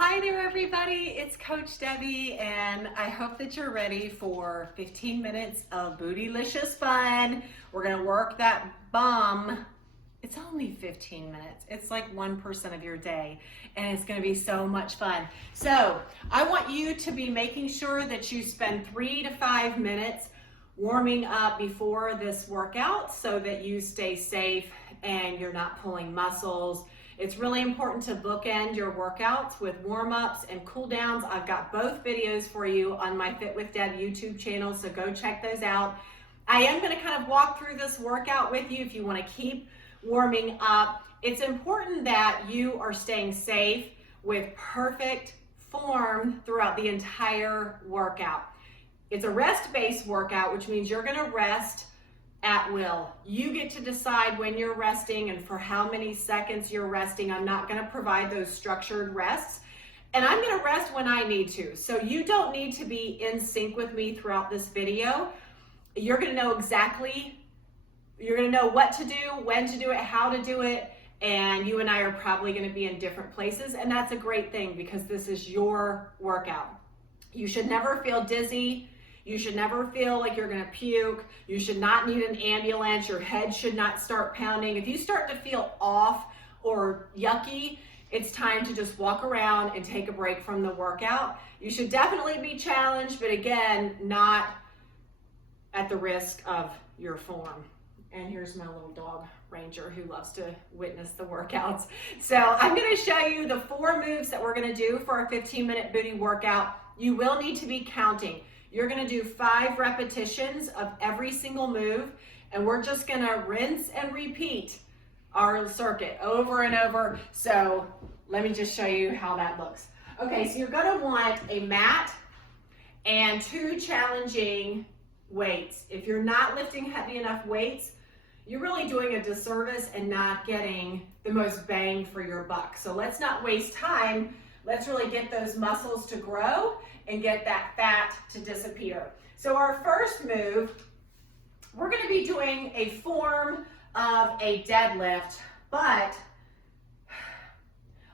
Hi there everybody, it's Coach Debbie and I hope that you're ready for 15 minutes of bootylicious fun. We're gonna work that bum. It's only 15 minutes. It's like 1% of your day and it's gonna be so much fun. So I want you to be making sure that you spend 3 to 5 minutes warming up before this workout so that you stay safe and you're not pulling muscles. It's really important to bookend your workouts with warm-ups and cool downs. I've got both videos for you on my Fit with Deb YouTube channel, so go check those out. I am going to kind of walk through this workout with you if you want to keep warming up. It's important that you are staying safe with perfect form throughout the entire workout. It's a rest-based workout, which means you're going to rest at will. You get to decide when you're resting and for how many seconds you're resting. I'm not going to provide those structured rests, and I'm going to rest when I need to. So you don't need to be in sync with me throughout this video. You're going to know exactly, you're going to know what to do, when to do it, how to do it, and you and I are probably going to be in different places, and that's a great thing because this is your workout. You should never feel dizzy. You should never feel like you're gonna puke. You should not need an ambulance. Your head should not start pounding. If you start to feel off or yucky, it's time to just walk around and take a break from the workout. You should definitely be challenged, but again, not at the risk of your form. And here's my little dog, Ranger, who loves to witness the workouts. So I'm gonna show you the 4 moves that we're gonna do for our 15-minute booty workout. You will need to be counting. You're gonna do 5 repetitions of every single move, and we're just gonna rinse and repeat our circuit over and over. So let me just show you how that looks. Okay, so you're gonna want a mat and 2 challenging weights. If you're not lifting heavy enough weights, you're really doing a disservice and not getting the most bang for your buck. So let's not waste time. Let's really get those muscles to grow and get that fat to disappear. So our first move, we're gonna be doing a form of a deadlift, but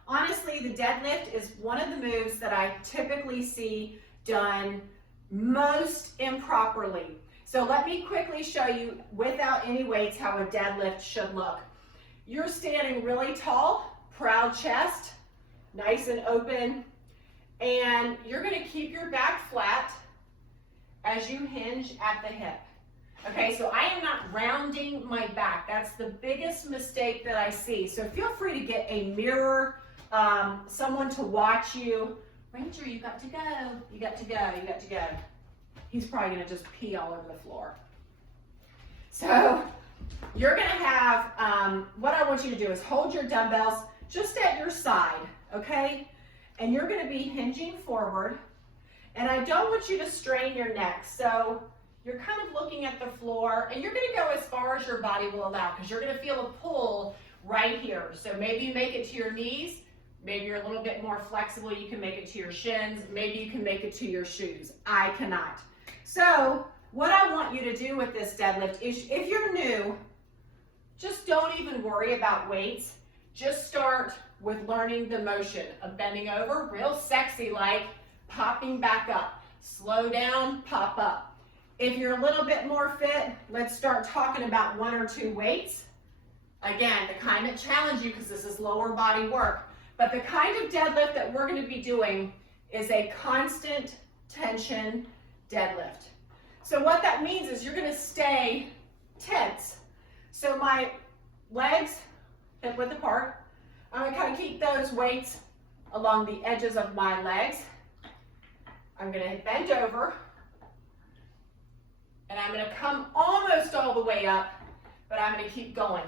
honestly, the deadlift is one of the moves that I typically see done most improperly. So let me quickly show you without any weights how a deadlift should look. You're standing really tall, proud chest, nice and open, and you're going to keep your back flat as you hinge at the hip. Okay, so I am not rounding my back. That's the biggest mistake that I see. So feel free to get a mirror, someone to watch you. Ranger, you got to go. You got to go. You got to go. He's probably going to just pee all over the floor. So you're going to have, what I want you to do is hold your dumbbells just at your side, okay? And you're going to be hinging forward, and I don't want you to strain your neck. So you're kind of looking at the floor, and you're going to go as far as your body will allow because you're going to feel a pull right here. So maybe you make it to your knees. Maybe you're a little bit more flexible. You can make it to your shins. Maybe you can make it to your shoes. I cannot. So what I want you to do with this deadlift is, if you're new, just don't even worry about weights. Just start with learning the motion of bending over, real sexy like, popping back up. Slow down, pop up. If you're a little bit more fit, let's start talking about 1 or 2 weights. Again, the kind that challenge you because this is lower body work. But the kind of deadlift that we're going to be doing is a constant tension deadlift. So what that means is you're going to stay tense. So my legs hip width apart. I'm going to kind of keep those weights along the edges of my legs. I'm going to bend over, and I'm going to come almost all the way up, but I'm going to keep going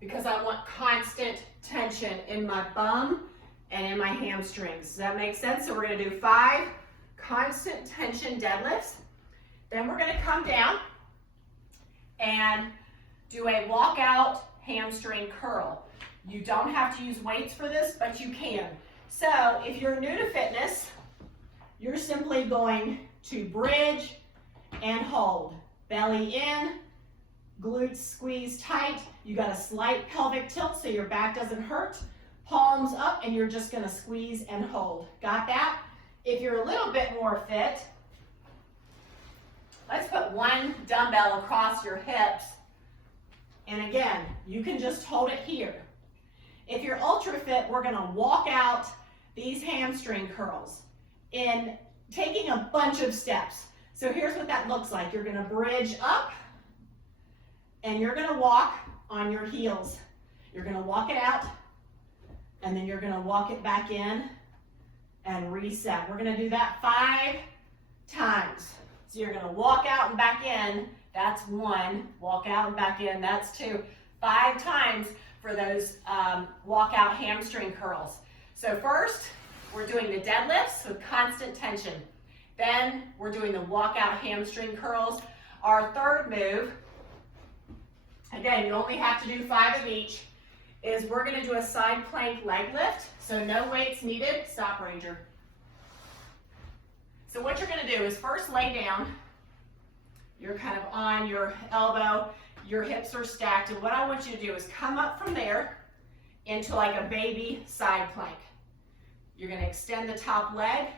because I want constant tension in my bum and in my hamstrings. Does that make sense? So we're going to do 5 constant tension deadlifts. Then we're going to come down and do a walkout hamstring curl. You don't have to use weights for this, but you can. So if you're new to fitness, you're simply going to bridge and hold. Belly in, glutes squeeze tight. You got a slight pelvic tilt so your back doesn't hurt. palms up, and you're just gonna squeeze and hold. Got that? If you're a little bit more fit, let's put one dumbbell across your hips. And again, you can just hold it here. If you're ultra fit, we're gonna walk out these hamstring curls in taking a bunch of steps. So here's what that looks like. You're gonna bridge up, and you're gonna walk on your heels. You're gonna walk it out, and then you're gonna walk it back in and reset. We're gonna do that 5 times. So you're gonna walk out and back in, that's 1. Walk out and back in, that's 2. 5 times for those walk-out hamstring curls. So first, we're doing the deadlifts with constant tension. Then we're doing the walk-out hamstring curls. Our third move, again, you only have to do 5 of each, is we're gonna do a side plank leg lift. So no weights needed. Stop, Ranger. So what you're gonna do is first lay down. You're kind of on your elbow, your hips are stacked, and what I want you to do is come up from there into like a baby side plank. You're gonna extend the top leg,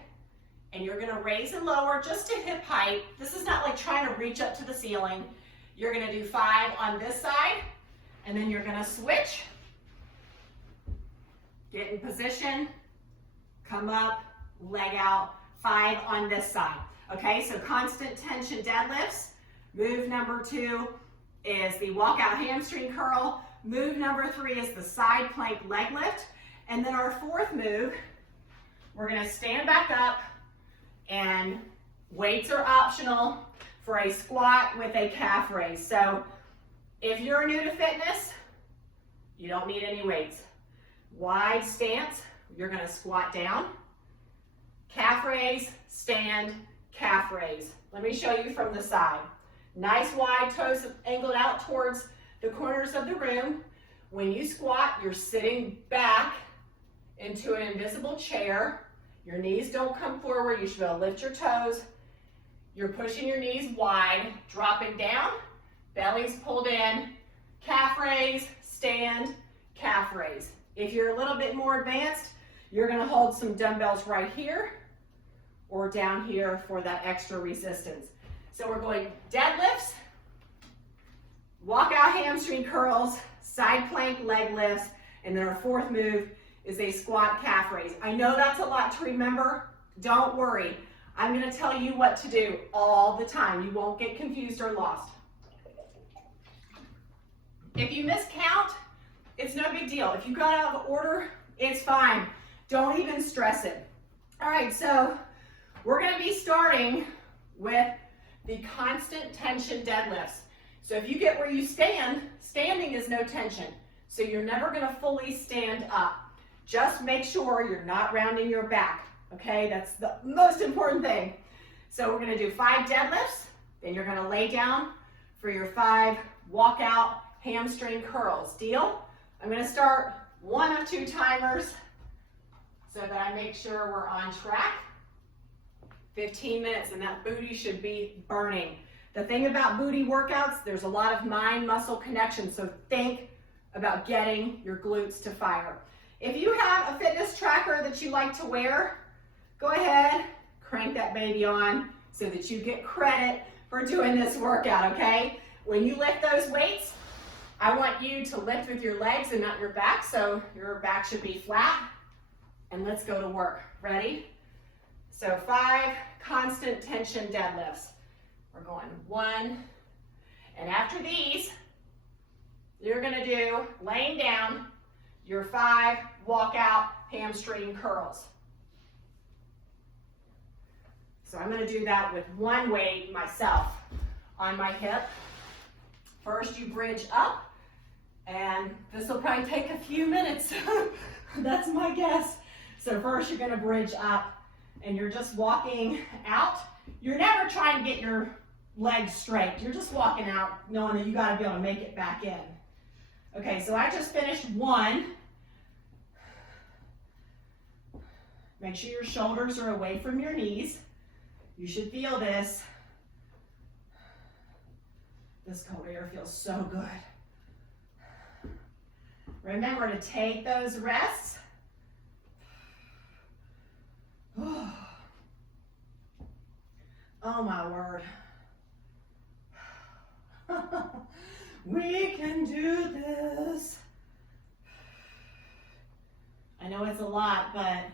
and you're gonna raise and lower just to hip height. This is not like trying to reach up to the ceiling. You're gonna do 5 on this side, and then you're gonna switch. Get in position, come up, leg out, 5 on this side. Okay, so constant tension deadlifts. Move number 2 is the walkout hamstring curl. Move number 3 is the side plank leg lift. And then our fourth move, we're gonna stand back up, and weights are optional for a squat with a calf raise. So if you're new to fitness, you don't need any weights. Wide stance, you're gonna squat down. Calf raise, stand, calf raise. Let me show you from the side. Nice wide toes angled out towards the corners of the room. When you squat, you're sitting back into an invisible chair. Your knees don't come forward. You should be able to lift your toes. You're pushing your knees wide, dropping down, belly's pulled in, calf raise, stand, calf raise. If you're a little bit more advanced, you're gonna hold some dumbbells right here or down here for that extra resistance. So we're going deadlifts, walk out hamstring curls, side plank leg lifts, and then our fourth move is a squat calf raise. I know that's a lot to remember. Don't worry. I'm gonna tell you what to do all the time. You won't get confused or lost. If you miscount, it's no big deal. If you got out of order, it's fine. Don't even stress it. All right, so we're gonna be starting with the constant tension deadlifts. So if you get where you stand, standing is no tension. So you're never gonna fully stand up. Just make sure you're not rounding your back, okay? That's the most important thing. So we're gonna do 5 deadlifts, then you're gonna lay down for your 5 walkout hamstring curls. Deal? I'm gonna start 1 of 2 timers so that I make sure we're on track. 15 minutes, and that booty should be burning. The thing about booty workouts, there's a lot of mind-muscle connection, so think about getting your glutes to fire. If you have a fitness tracker that you like to wear, go ahead, crank that baby on so that you get credit for doing this workout, okay? When you lift those weights, I want you to lift with your legs and not your back, so your back should be flat. And let's go to work. Ready? So 5 constant tension deadlifts. We're going 1, and after these, you're gonna do, laying down, your 5 walkout hamstring curls. So I'm gonna do that with 1 weight myself on my hip. First you bridge up, and this will probably take a few minutes. That's my guess. So first you're gonna bridge up, and you're just walking out. You're never trying to get your legs straight. You're just walking out knowing that you gotta be able to make it back in. Okay, so I just finished 1. Make sure your shoulders are away from your knees. You should feel this. This cold air feels so good. Remember to take those rests Oh my word. We can do this. I know it's a lot, but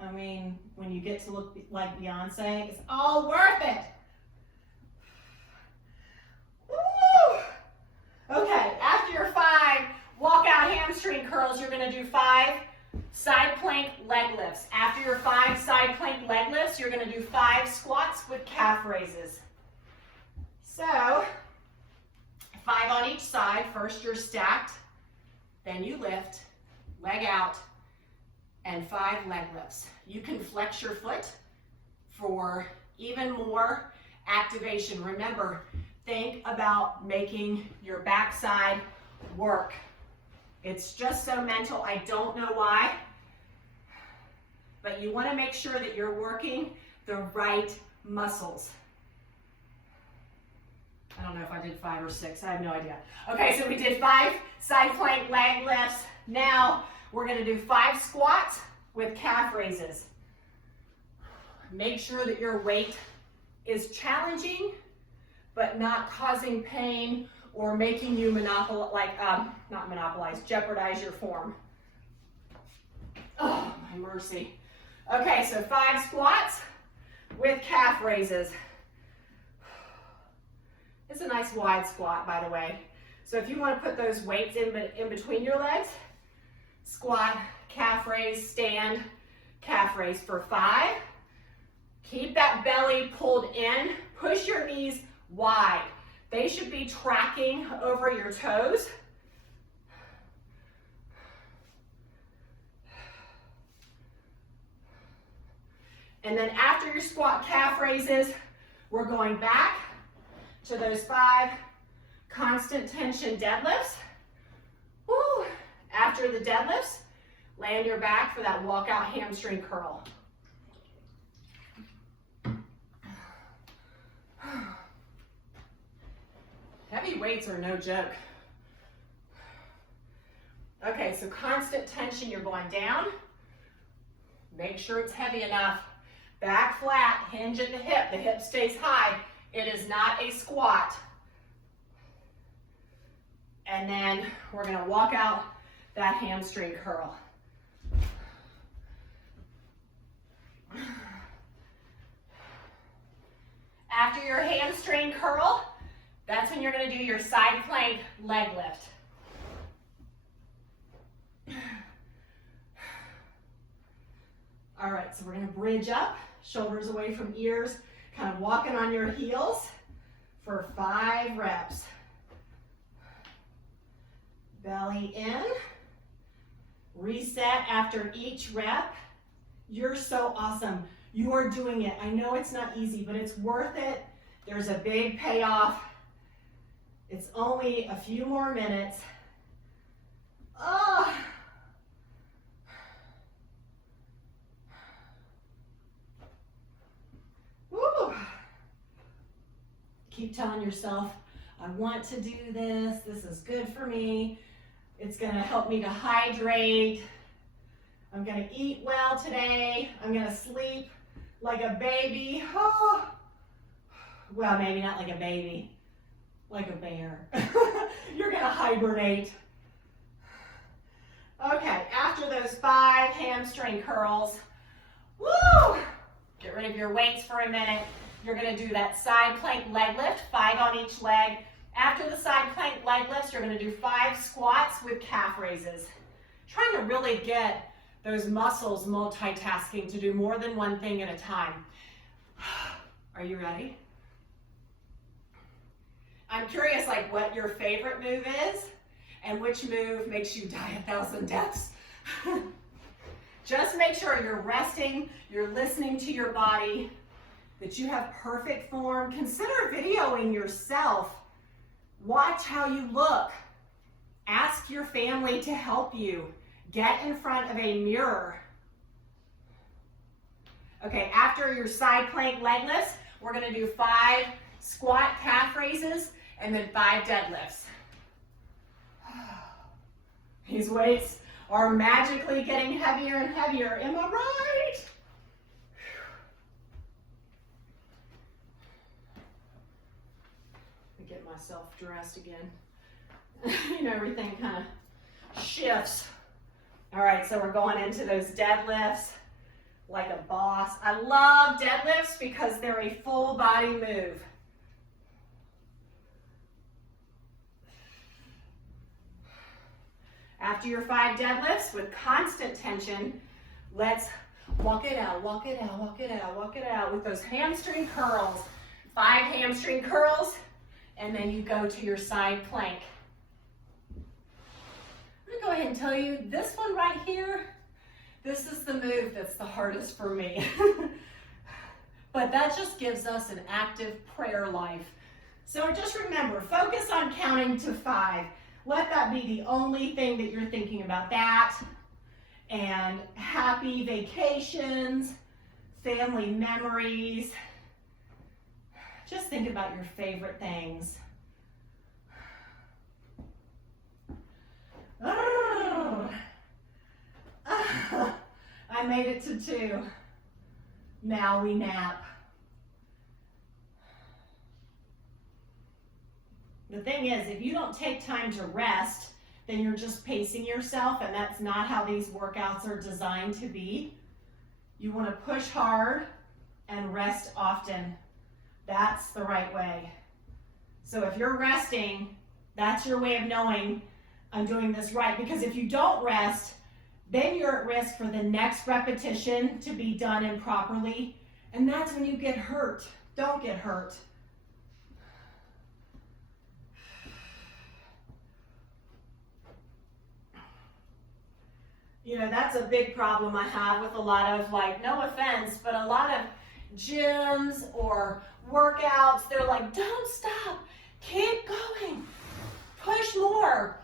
I mean, when you get to look like Beyonce, it's all worth it. Woo! Okay, after your 5 walkout hamstring curls, you're going to do 5 side plank leg lifts. After your 5 side plank leg lifts, you're going to do 5 squats with calf raises. So, 5 on each side. First you're stacked, then you lift, leg out, and 5 leg lifts. You can flex your foot for even more activation. Remember, think about making your backside work. It's just so mental. I don't know why, but you want to make sure that you're working the right muscles. I don't know if I did 5 or 6. I have no idea. Okay, so we did 5 side plank leg lifts. Now we're going to do 5 squats with calf raises. Make sure that your weight is challenging, but not causing pain or making you jeopardize your form. Oh, my mercy. Okay, so 5 squats with calf raises. It's a nice wide squat, by the way. So if you want to put those weights in between your legs, squat, calf raise, stand, calf raise for 5. Keep that belly pulled in. Push your knees wide. They should be tracking over your toes. And then after your squat calf raises, we're going back to those 5 constant tension deadlifts. Woo. After the deadlifts, lay on your back for that walkout hamstring curl. Heavy weights are no joke. Okay, so constant tension, you're going down. Make sure it's heavy enough. Back flat, hinge at the hip stays high. It is not a squat. And then we're going to walk out that hamstring curl. After your hamstring curl, that's when you're going to do your side plank leg lift. All right, so we're going to bridge up, shoulders away from ears, kind of walking on your heels for 5 reps. Belly in. Reset after each rep. You're so awesome. You are doing it. I know it's not easy, but it's worth it. There's a big payoff. It's only a few more minutes. Oh. Woo. Keep telling yourself, I want to do this. This is good for me. It's going to help me to hydrate. I'm going to eat well today. I'm going to sleep like a baby. Oh. Well, maybe not like a baby, like a bear. You're going to hibernate. Okay, after those 5 hamstring curls, woo! Get rid of your weights for a minute. You're going to do that side plank leg lift, 5 on each leg. After the side plank leg lifts, you're going to do 5 squats with calf raises. Trying to really get those muscles multitasking to do more than one thing at a time. Are you ready? I'm curious like what your favorite move is and which move makes you die 1,000 deaths. Just make sure you're resting, you're listening to your body, that you have perfect form. Consider videoing yourself. Watch how you look. Ask your family to help you. Get in front of a mirror. Okay, after your side plank leg lifts, we're going to do 5 squat calf raises and then 5 deadlifts. These weights are magically getting heavier and heavier. Am I right? myself dressed again. You know, everything kind of shifts. All right, so we're going into those deadlifts like a boss. I love deadlifts because they're a full body move. After your 5 deadlifts with constant tension, let's walk it out, walk it out, walk it out, walk it out with those hamstring curls. 5 hamstring curls, and then you go to your side plank. I'm gonna go ahead and tell you, this one right here, this is the move that's the hardest for me. But that just gives us an active prayer life. So just remember, focus on counting to 5. Let that be the only thing that you're thinking about. That and happy vacations, family memories. Just think about your favorite things. Oh. I made it to 2. Now we nap. The thing is, if you don't take time to rest, then you're just pacing yourself, and that's not how these workouts are designed to be. You want to push hard and rest often. That's the right way. So if you're resting, that's your way of knowing I'm doing this right. Because if you don't rest, then you're at risk for the next repetition to be done improperly. And that's when you get hurt. Don't get hurt. You know, that's a big problem I have with a lot of, like, no offense, but a lot of gyms or workouts, they're like, don't stop, keep going, push more.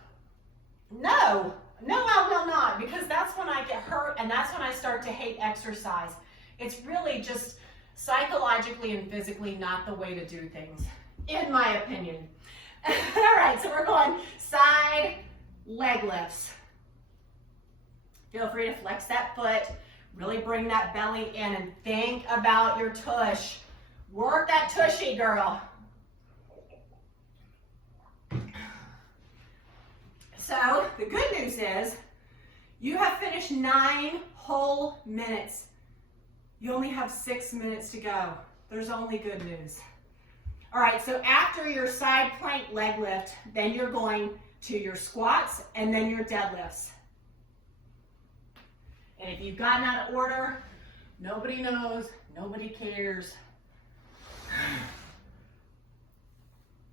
No, I will not, because that's when I get hurt and that's when I start to hate exercise. It's really just psychologically and physically not the way to do things, in my opinion. All right, so we're going side leg lifts. Feel free to flex that foot, really bring that belly in, and think about your tush. Work that tushy, girl. So the good news is you have finished 9 whole minutes. You only have 6 minutes to go. There's only good news. All right, so after your side plank leg lift, then you're going to your squats and then your deadlifts. And if you've gotten out of order, nobody knows, nobody cares.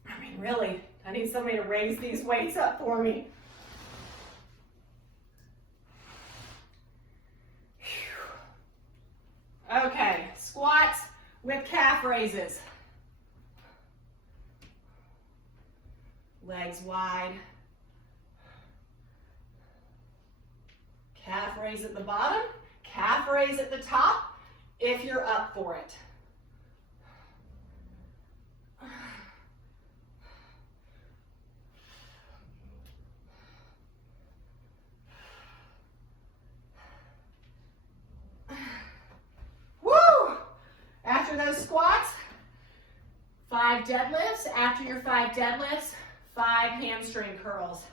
I mean, really, I need somebody to raise these weights up for me. Okay, squats with calf raises. Legs wide. Calf raise at the bottom, calf raise at the top, if you're up for it. Woo! After those squats, 5 deadlifts. After your 5 deadlifts, 5 hamstring curls.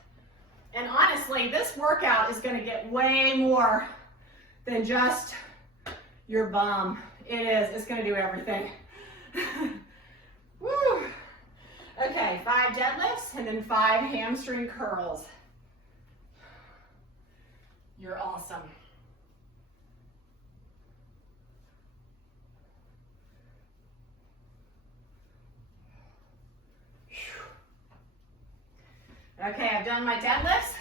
And honestly, this workout is going to get way more than just your bum. It is. It's going to do everything. Woo! Okay, 5 deadlifts and then 5 hamstring curls. You're awesome. Okay, I've done my deadlifts.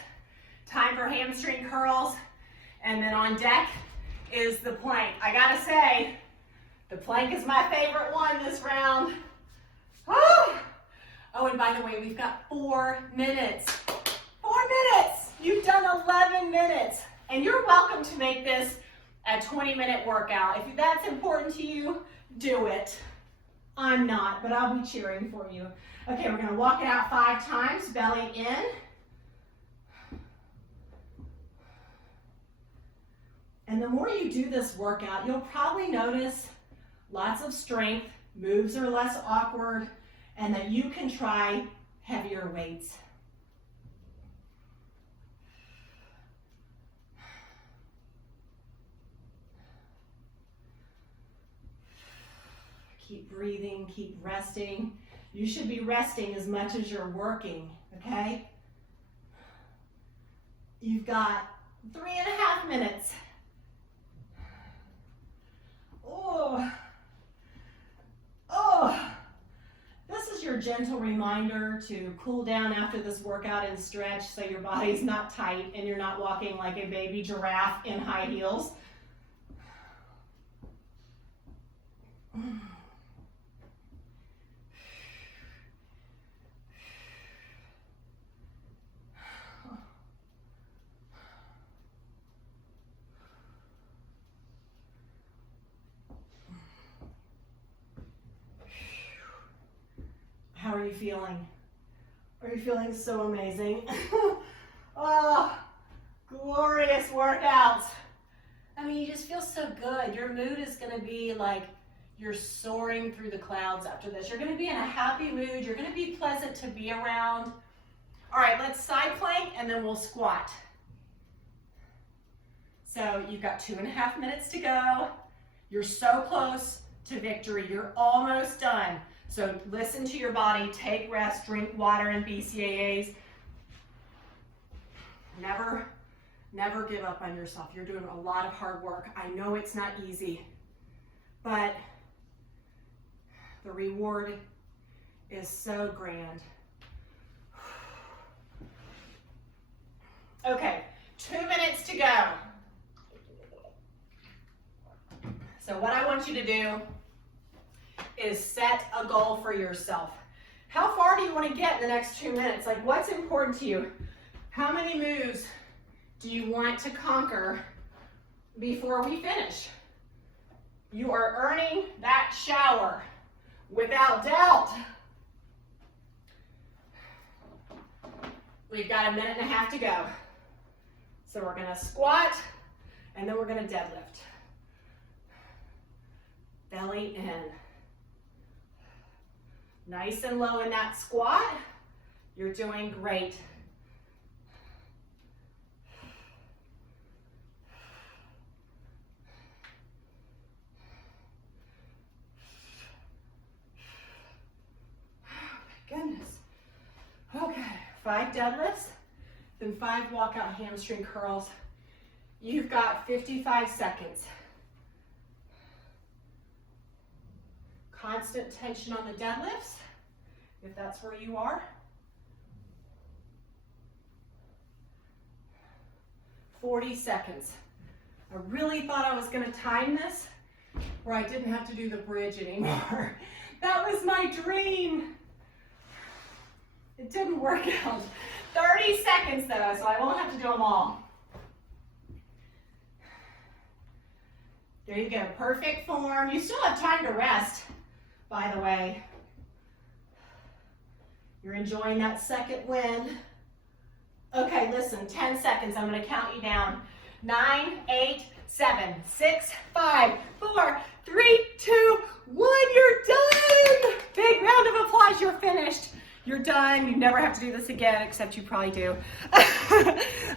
Time for hamstring curls. And then on deck is the plank. I gotta say, the plank is my favorite one this round. Oh, and by the way, we've got 4 minutes. 4 minutes! You've done 11 minutes. And you're welcome to make this a 20-minute workout. If that's important to you, do it. I'm not, but I'll be cheering for you. Okay, we're gonna walk it out 5 times, belly in. And the more you do this workout, you'll probably notice lots of strength, moves are less awkward, and that you can try heavier weights. Keep breathing, keep resting. You should be resting as much as you're working, okay? You've got 3.5 minutes. Oh, this is your gentle reminder to cool down after this workout and stretch so your body's not tight and you're not walking like a baby giraffe in high heels. How are you feeling? Are you feeling so amazing? Oh, glorious workouts. I mean, you just feel so good. Your mood is going to be like you're soaring through the clouds after this. You're going to be in a happy mood. You're going to be pleasant to be around. All right, let's side plank and then we'll squat. So you've got 2.5 minutes to go. You're so close to victory. You're almost done. So listen to your body, take rest, drink water and BCAAs. Never give up on yourself. You're doing a lot of hard work. I know it's not easy, but the reward is so grand. Okay, 2 minutes to go. So what I want you to do is set a goal for yourself. How far do you want to get in the next 2 minutes? Like, what's important to you? How many moves do you want to conquer before we finish? You are earning that shower, without doubt. We've got 1.5 minutes to go. So we're going to squat, and then we're going to deadlift. Belly in. Nice and low in that squat. You're doing great. Oh my goodness. Okay, 5 deadlifts, then 5 walkout hamstring curls. You've got 55 seconds. Constant tension on the deadlifts, if that's where you are. 40 seconds. I really thought I was going to time this where I didn't have to do the bridge anymore. That was my dream. It didn't work out. 30 seconds though, so I won't have to do them all. There you go, perfect form. You still have time to rest. By the way, you're enjoying that second wind. Okay, listen, 10 seconds. I'm going to count you down. 9, 8, 7, 6, 5, 4, 3, 2, 1. You're done. Big round of applause. You're finished. You're done. You never have to do this again, except you probably do.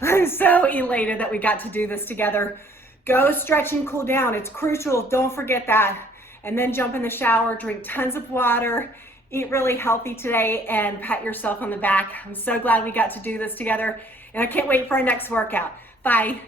I'm so elated that we got to do this together. Go stretch and cool down. It's crucial. Don't forget that. And then jump in the shower, drink tons of water, eat really healthy today, and pat yourself on the back. I'm so glad we got to do this together, and I can't wait for our next workout. Bye.